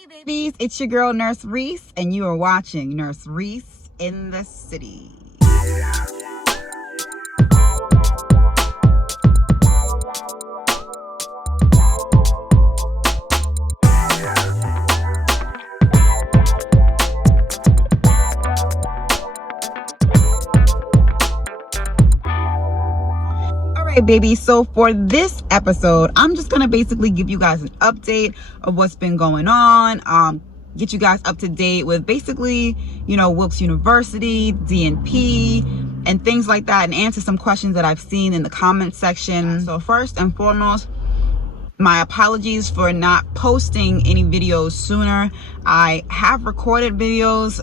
Hey babies, it's your girl Nurse Reese, and you are watching Nurse Reese in the City. Alright baby, so for this episode, I'm just gonna basically give you guys an update of what's been going on, get you guys up to date with basically, Wilkes University, DNP, and things like that, and answer some questions that I've seen in the comment section. So first and foremost, my apologies for not posting any videos sooner. I have recorded videos,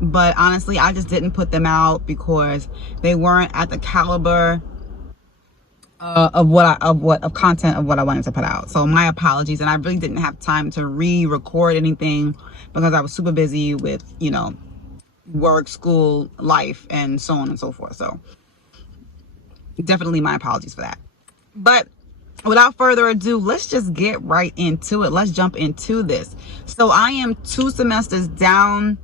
but honestly, I just didn't put them out because they weren't at the caliber of content of what I wanted to put out. So my apologies, and I really didn't have time to re-record anything because I was super busy with work, school, life, and so on and so forth. So definitely my apologies for that. But without further ado, let's just get right into it. Let's jump into this. So I am 2 semesters down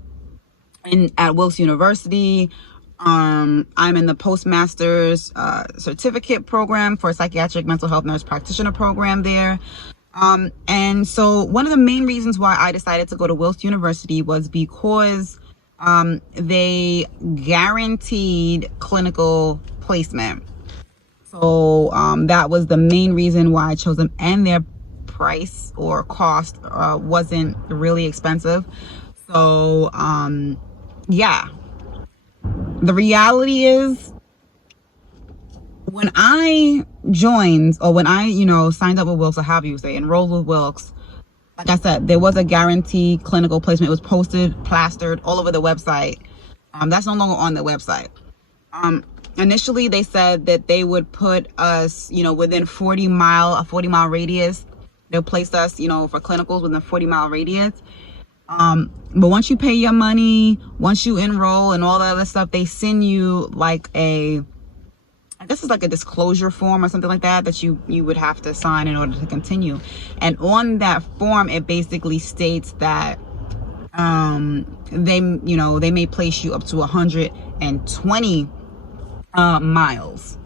at Wilkes University. I'm in the postmaster's certificate program for a psychiatric mental health nurse practitioner program there. And so one of the main reasons why I decided to go to Wilkes University was because they guaranteed clinical placement. So that was the main reason why I chose them, and their price or cost wasn't really expensive. So yeah. The reality is, when I joined, or when I, signed up with Wilkes, or have you say, enrolled with Wilkes, like I said, there was a guaranteed clinical placement. It was posted, plastered all over the website. That's no longer on the website. Initially, they said that they would put us, within a 40-mile radius. They'll place us, for clinicals within a 40-mile radius. But once you pay your money, once you enroll and all the other stuff, they send you like I guess it's like a disclosure form or something like that you would have to sign in order to continue. And on that form, it basically states that they may place you up to 120 miles.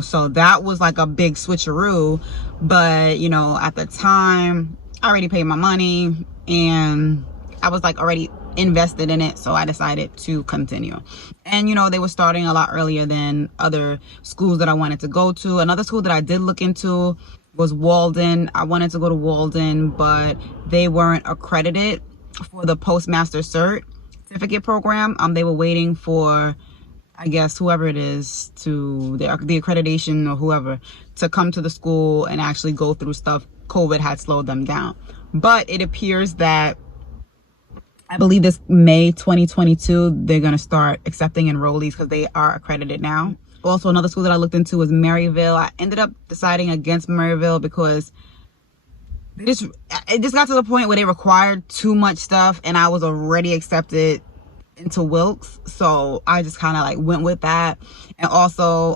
So that was like a big switcheroo. But at the time, I already paid my money, and I was like already invested in it, so I decided to continue. And they were starting a lot earlier than other schools that I wanted to go to. Another school that I did look into was Walden. I wanted to go to Walden, but they weren't accredited for the postmaster cert certificate program. They were waiting for, I guess, whoever it is, to the accreditation or whoever to come to the school and actually go through stuff. COVID had slowed them down. But it appears that, I believe this May 2022, they're going to start accepting enrollees because they are accredited now. Also, another school that I looked into was Maryville. I ended up deciding against Maryville because it just got to the point where they required too much stuff, and I was already accepted into Wilkes. So I just kind of like went with that. And also,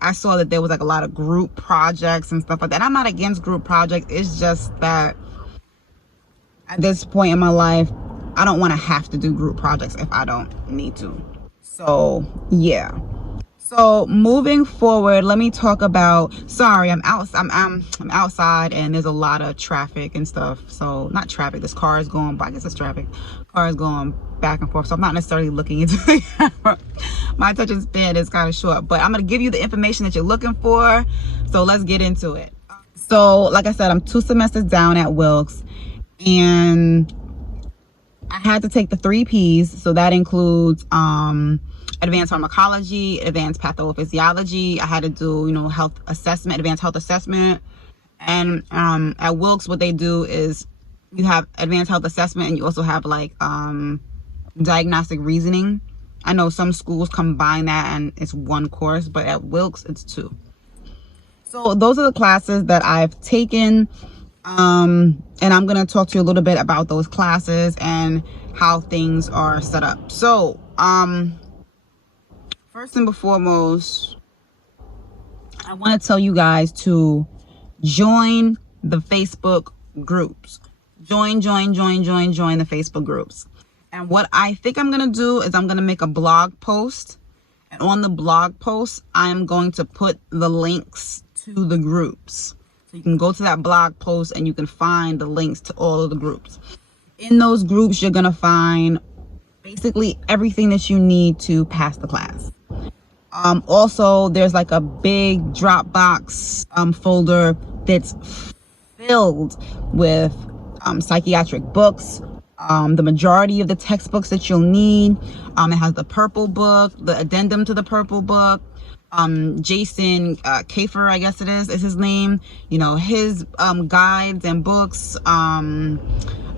I saw that there was like a lot of group projects and stuff like that. I'm not against group projects. It's just that at this point in my life, I don't want to have to do group projects if I don't need to. So yeah. So moving forward, let me talk about, sorry, I'm outside and there's a lot of traffic and stuff. So not traffic, this car is going by, I guess it's traffic. Car is going back and forth. So I'm not necessarily looking into the camera. My attention span is kind of short, but I'm going to give you the information that you're looking for. So let's get into it. So like I said, I'm 2 semesters down at Wilkes, and I had to take the 3 Ps. So that includes advanced pharmacology, advanced pathophysiology. I had to do, health assessment, advanced health assessment. And at Wilkes, what they do is you have advanced health assessment, and you also have like diagnostic reasoning. I know some schools combine that and it's 1 course, but at Wilkes, it's 2. So those are the classes that I've taken. And I'm going to talk to you a little bit about those classes and how things are set up. So, first and foremost, I want to tell you guys to join the Facebook groups. join the Facebook groups. And what I think I'm going to do is I'm going to make a blog post. And on the blog post, I'm going to put the links to the groups. So you can go to that blog post and you can find the links to all of the groups. In those groups, you're going to find basically everything that you need to pass the class. Also, there's like a big Dropbox folder that's filled with psychiatric books. The majority of the textbooks that you'll need. It has the purple book, the addendum to the purple book. Jason Kafer, I guess is his name. You know, his guides and books.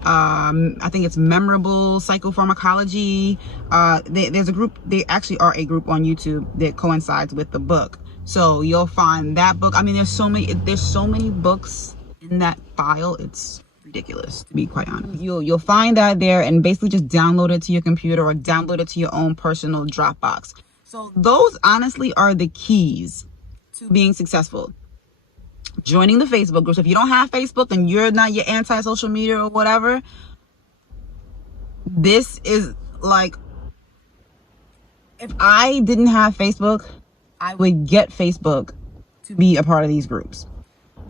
I think it's Memorable Psychopharmacology. There's a group, they actually are a group on YouTube that coincides with the book. So you'll find that book. I mean, there's so many books in that file. It's ridiculous, to be quite honest. You'll find that there and basically just download it to your computer or download it to your own personal Dropbox. So those honestly are the keys to being successful. Joining the Facebook groups. If you don't have Facebook and you're not your anti-social media or whatever, this is like, if I didn't have Facebook, I would get Facebook to be a part of these groups.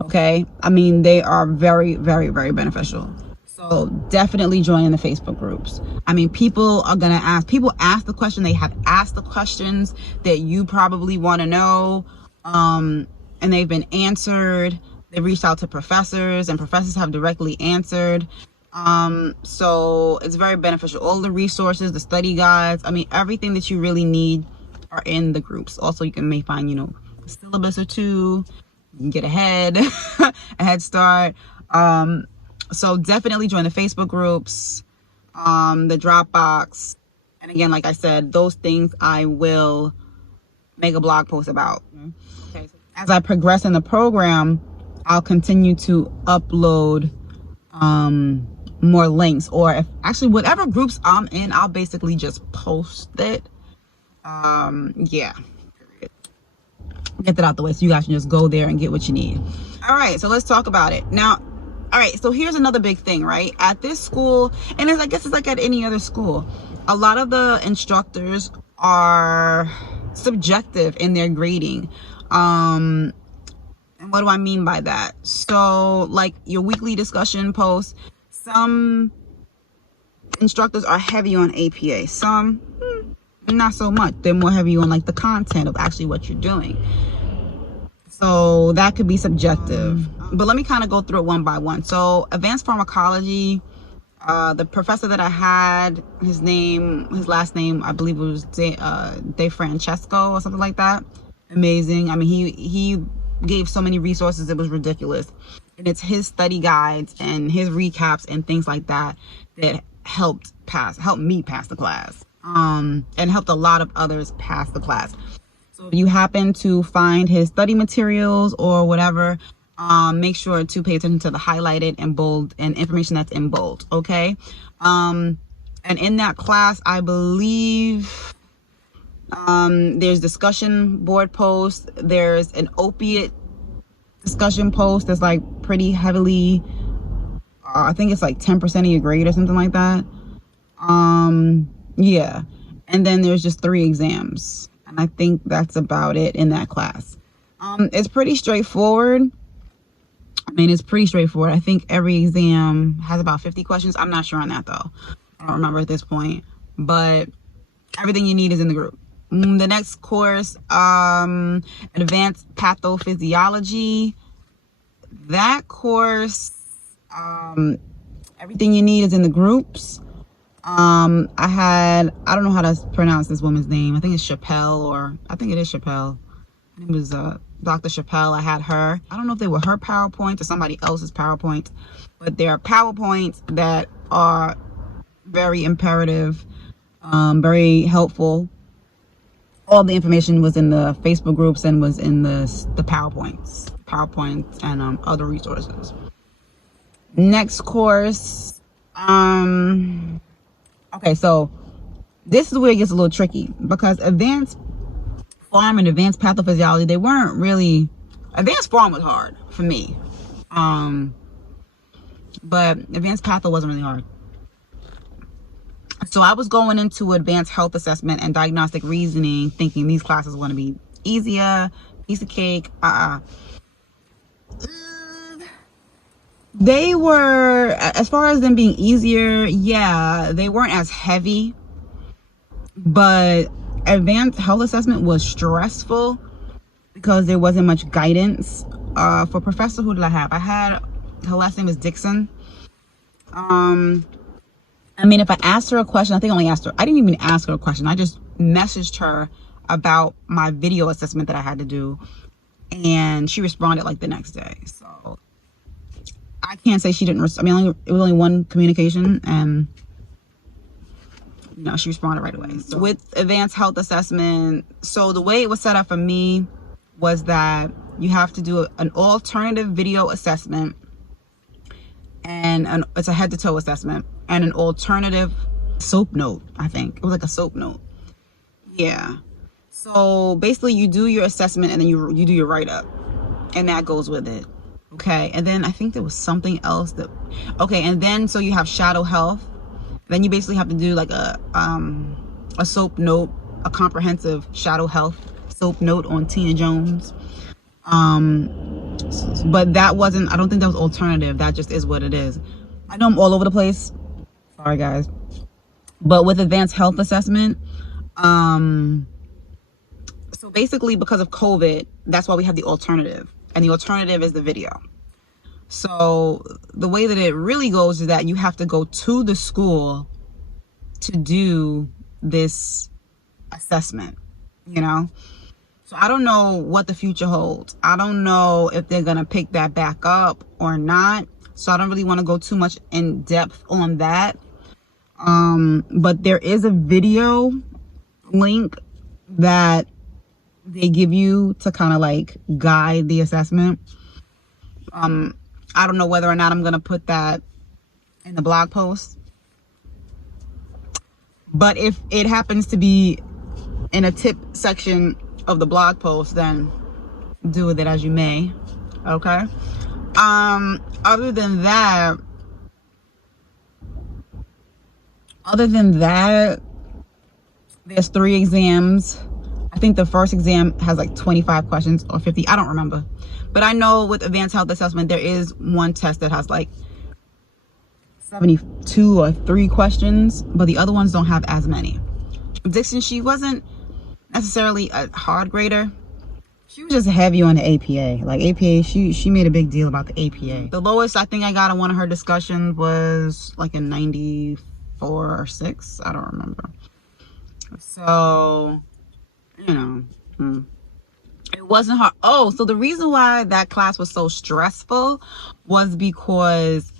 Okay? I mean, they are very, very, very beneficial. So definitely join the Facebook groups. I mean, people ask the question. They have asked the questions that you probably want to know. And they've been answered. They reached out to professors and professors have directly answered. So it's very beneficial. All the resources, the study guides, I mean, everything that you really need are in the groups. Also, you may find, you know, a syllabus or two. You can get a head start. So definitely join the Facebook groups, the Dropbox. And again, like I said, those things I will make a blog post about. Okay. As I progress in the program, I'll continue to upload more links, or if actually whatever groups I'm in, I'll basically just post it. Yeah. Get that out the way so you guys can just go there and get what you need. All right, so let's talk about it. Now, all right, so here's another big thing, right? At this school, and I guess it's like at any other school, a lot of the instructors are subjective in their grading. And what do I mean by that? So like your weekly discussion posts, some instructors are heavy on APA, some not so much. They're more heavy on like the content of actually what you're doing. So that could be subjective. But let me kind of go through it one by one. So advanced pharmacology, the professor that I had, his last name, I believe it was De Francesco or something like that. Amazing. I mean, he gave so many resources, it was ridiculous. And it's his study guides and his recaps and things like that that helped me pass the class, and helped a lot of others pass the class. So if you happen to find his study materials or whatever, make sure to pay attention to the highlighted and bold and information that's in bold. Okay. And in that class, I believe there's discussion board posts. There's an opiate discussion post that's like pretty heavily, I think it's like 10% of your grade or something like that. Yeah. And then there's just 3 exams. And I think that's about it in that class. It's pretty straightforward. I mean, it's pretty straightforward. I think every exam has about 50 questions. I'm not sure on that though. I don't remember at this point, but everything you need is in the group. The next course, advanced pathophysiology. That course, everything you need is in the groups. I don't know how to pronounce this woman's name. I think it's Chappelle, or I think it is Chappelle. It was Dr. Chappelle. I had her. I don't know if they were her PowerPoints or somebody else's PowerPoints, but they are PowerPoints that are very imperative, very helpful. All the information was in the Facebook groups and was in the PowerPoints and other resources. Next course, okay, so this is where it gets a little tricky, because advanced pharm and advanced pathophysiology, they weren't really, advanced pharm was hard for me. but advanced patho wasn't really hard. So I was going into advanced health assessment and diagnostic reasoning thinking these classes want to be easier, piece of cake. They were, as far as them being easier, yeah, they weren't as heavy, but advanced health assessment was stressful because there wasn't much guidance. For professor, who did I have? I had, her last name is Dixon. I mean, if I asked her a question, I think I only asked her, I didn't even ask her a question. I just messaged her about my video assessment that I had to do, and she responded like the next day. So I can't say she didn't, it was only one communication, and she responded right away. So with advanced health assessment, so the way it was set up for me was that you have to do an alternative video assessment, and it's a head to toe assessment, and an alternative SOAP note. I think it was like a SOAP note. Yeah. So basically you do your assessment and then you do your write-up, and that goes with it. Okay. And then I think there was something else and then so you have shadow health. Then you basically have to do like a SOAP note, a comprehensive shadow health SOAP note on Tina Jones. But that wasn't, I don't think that was alternative. That just is what it is. I know I'm all over the place. Sorry guys. But with advanced health assessment, so basically because of COVID, that's why we have the alternative. And the alternative is the video. So the way that it really goes is that you have to go to the school to do this assessment, So I don't know what the future holds. I don't know if they're going to pick that back up or not. So I don't really want to go too much in depth on that. But there is a video link that they give you to kind of like guide the assessment. I don't know whether or not I'm going to put that in the blog post. But if it happens to be in a tip section of the blog post, then do with it as you may. Okay. Other than that, there's 3 exams. I think the first exam has like 25 questions or 50. I don't remember. But I know with advanced health assessment, there is one test that has like 72 or 3 questions, but the other ones don't have as many. Dixon, she wasn't necessarily a hard grader. She was just heavy on the APA. Like APA, she made a big deal about the APA. The lowest I think I got on one of her discussions was like a 94 or 6. I don't remember. So, it wasn't hard. Oh, so the reason why that class was so stressful was because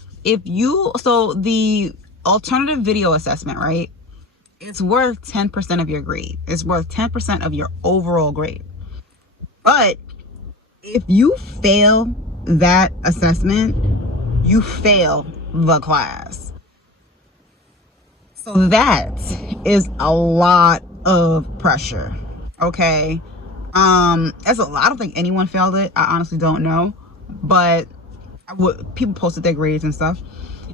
so the alternative video assessment, right? It's worth 10% of your grade. It's worth 10% of your overall grade. But if you fail that assessment, you fail the class. So that is a lot of pressure. Okay. That's a lot. I don't think anyone failed it. I honestly don't know. But people posted their grades and stuff.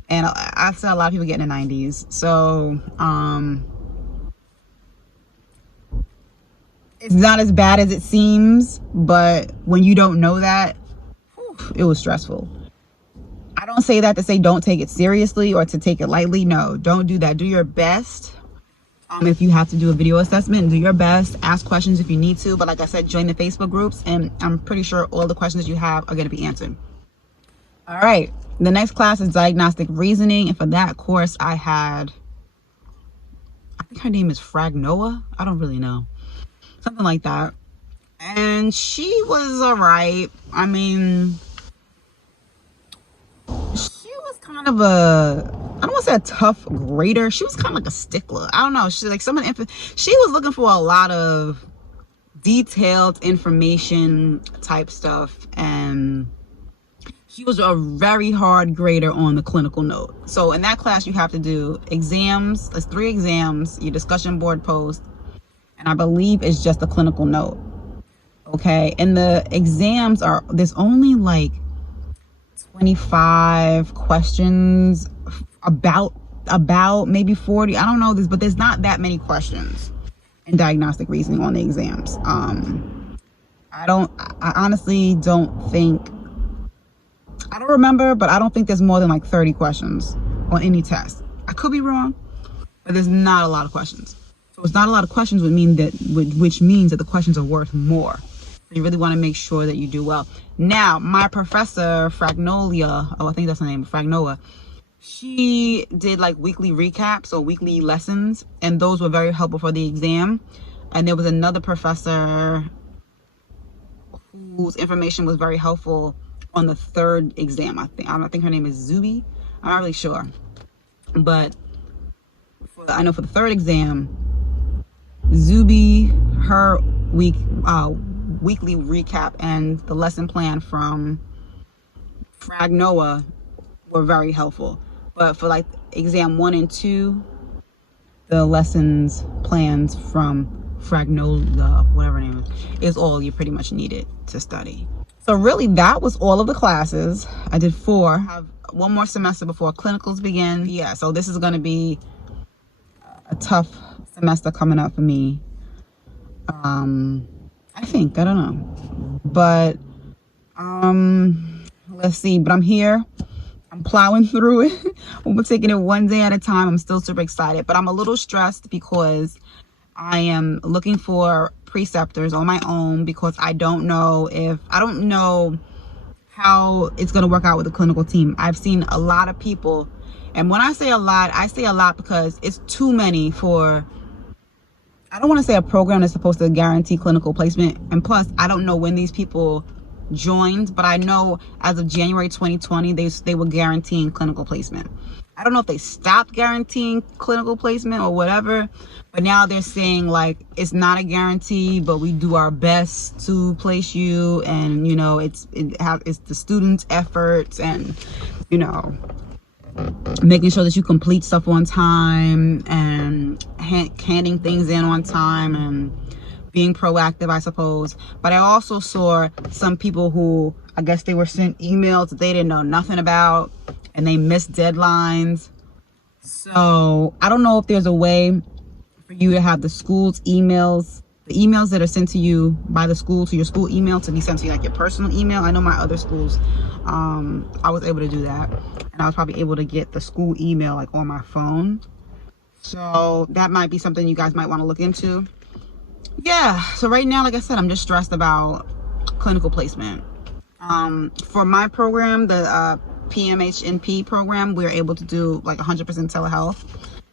And I saw a lot of people getting the 90s. So, it's not as bad as it seems, but when you don't know that, it was stressful. I don't say that to say don't take it seriously or to take it lightly. No, don't do that. Do your best. If you have to do a video assessment, do your best. Ask questions if you need to. But like I said, join the Facebook groups, and I'm pretty sure all the questions you have are going to be answered. All right. The next class is diagnostic reasoning. And for that course, I think her name is Fragnoa. I don't really know. Something like that. And she was all right. I mean, she was kind of I don't want to say a tough grader. She was kind of like a stickler. I don't know. She was looking for a lot of detailed information type stuff. And she was a very hard grader on the clinical note. So in that class, you have to do exams. There's 3 exams, your discussion board post, and I believe it's just a clinical note. Okay. And the exams there's only like 25 questions, about maybe 40. I don't know this, but there's not that many questions in diagnostic reasoning on the exams. I honestly don't think, I don't remember, but I don't think there's more than like 30 questions on any test. I could be wrong, but there's not a lot of questions. So it's not a lot of questions which means that the questions are worth more. So you really want to make sure that you do well. Now, my professor, Fragnolia, I think that's her name, Fragnoa, she did like weekly recaps or weekly lessons, and those were very helpful for the exam. And there was another professor whose information was very helpful on the third exam. I think her name is Zuby. I'm not really sure, but I know for the third exam, Zuby, her weekly recap and the lesson plan from Fragnoa were very helpful. But for like exam 1 and 2, the lessons plans from Fragnola, whatever her name is all you pretty much needed to study. So really that was all of the classes. I did 4. I have one more semester before clinicals begin. Yeah, so this is going to be a tough semester coming up for me. I think, I don't know, but let's see. But I'm here, I'm plowing through it. We're taking it one day at a time. I'm still super excited, but I'm a little stressed because I am looking for preceptors on my own, because I don't know how it's going to work out with the clinical team. I've seen a lot of people, and when I say a lot because it's too many for, I don't want to say a program that's supposed to guarantee clinical placement. And plus, I don't know when these people joined, but I know as of January 2020, they were guaranteeing clinical placement. I don't know if they stopped guaranteeing clinical placement or whatever, but now they're saying like it's not a guarantee, but we do our best to place you, and you know it's the students' efforts, and you know, making sure that you complete stuff on time and handing things in on time and being proactive, I suppose. But I also saw some people who, I guess they were sent emails that they didn't know nothing about, and they missed deadlines. So I don't know if there's a way for you to have the school's emails, the emails that are sent to you by the school to your school email, to be sent to you like your personal email. I know my other schools, I was able to do that, and I was probably able to get the school email like on my phone. So that might be something you guys might want to look into. Yeah, so right now, like I said, I'm just stressed about clinical placement. For my program, the PMHNP program, we're able to do like 100% telehealth.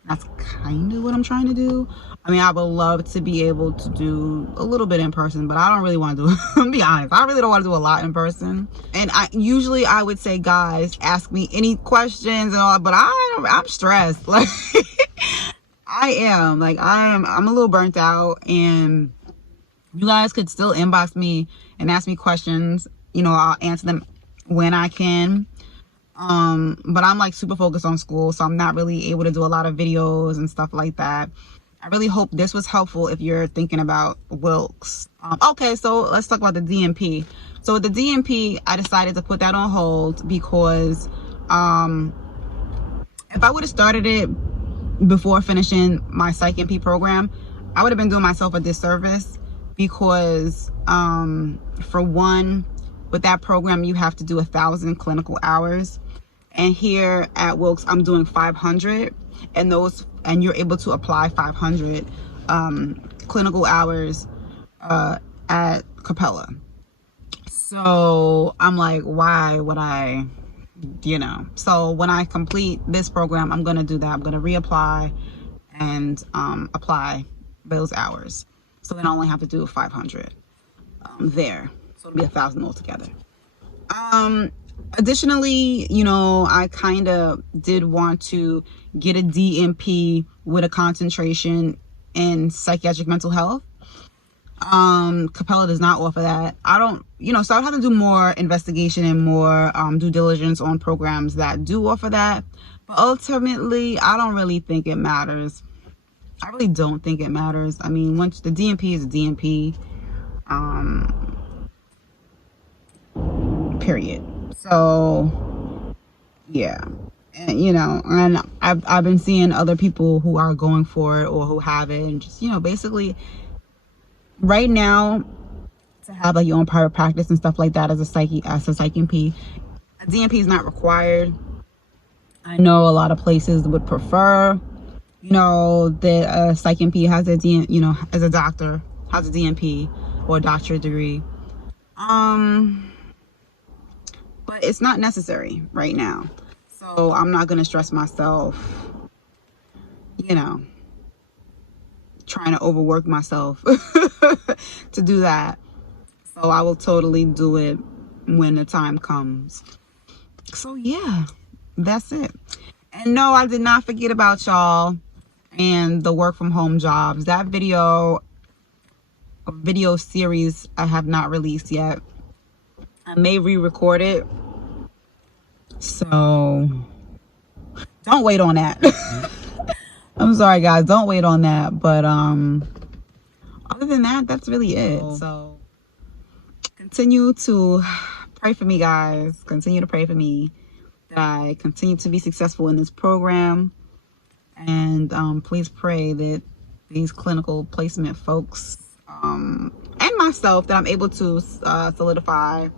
That's kind of what I'm trying to do. I mean, I would love to be able to do a little bit in person, but I don't really want to do it. I'm be honest, I really don't want to do a lot in person. And I would say, guys, ask me any questions and all, but I'm stressed. Like I'm a little burnt out, and you guys could still inbox me and ask me questions. You know, I'll answer them when I can. But I'm like super focused on school, so I'm not really able to do a lot of videos and stuff like that. I really hope this was helpful if you're thinking about Wilkes. Okay, so let's talk about the DNP. So with the DNP, I decided to put that on hold because if I would have started it before finishing my Psych NP program, I would have been doing myself a disservice, because for one, with that program you have to do 1,000 clinical hours, and here at Wilkes I'm doing 500, and you're able to apply 500 clinical hours at Capella. So I'm like, why would I, you know? So when I complete this program, I'm gonna do that. I'm gonna reapply and apply those hours, so then I only have to do 500 there, so it'll be 1,000 altogether. Additionally, you know, I kind of did want to get a DNP with a concentration in psychiatric mental health. Capella does not offer that. So I'd have to do more investigation and more due diligence on programs that do offer that. But ultimately, I don't really think it matters. I really don't think it matters. I mean, once the DNP is a DNP, period. So yeah, and you know, and I've been seeing other people who are going for it or who have it, and just, you know, basically right now, to have like your own private practice and stuff like that as a psych NP, a DNP is not required. I know a lot of places would prefer, you know, that a psych NP has a you know, as a doctor has a DNP or a doctorate degree. But it's not necessary right now. So I'm not gonna stress myself, you know, trying to overwork myself to do that. So I will totally do it when the time comes. So yeah, that's it. And no, I did not forget about y'all and the work from home jobs. That video series I have not released yet. I may re-record it. So don't wait on that. I'm sorry guys, don't wait on that. But other than that, that's really it. So continue to pray for me, guys. Continue to pray for me that I continue to be successful in this program. And please pray that these clinical placement folks and myself, that I'm able to solidify,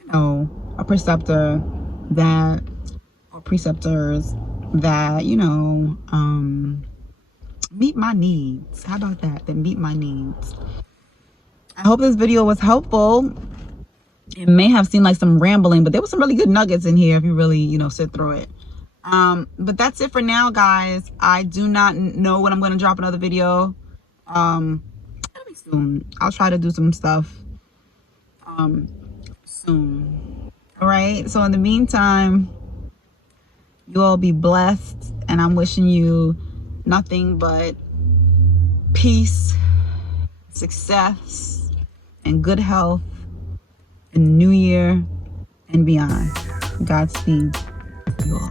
you know, a preceptor that, or preceptors that, you know, meet my needs. How about that? That meet my needs. I hope this video was helpful. It may have seemed like some rambling, but there was some really good nuggets in here if you really, you know, sit through it. But that's it for now, guys. I do not know when I'm going to drop another video. It'll be soon. I'll try to do some stuff soon. All right. So in the meantime, you all be blessed, and I'm wishing you nothing but peace, success, and good health in the new year and beyond. Godspeed, you all.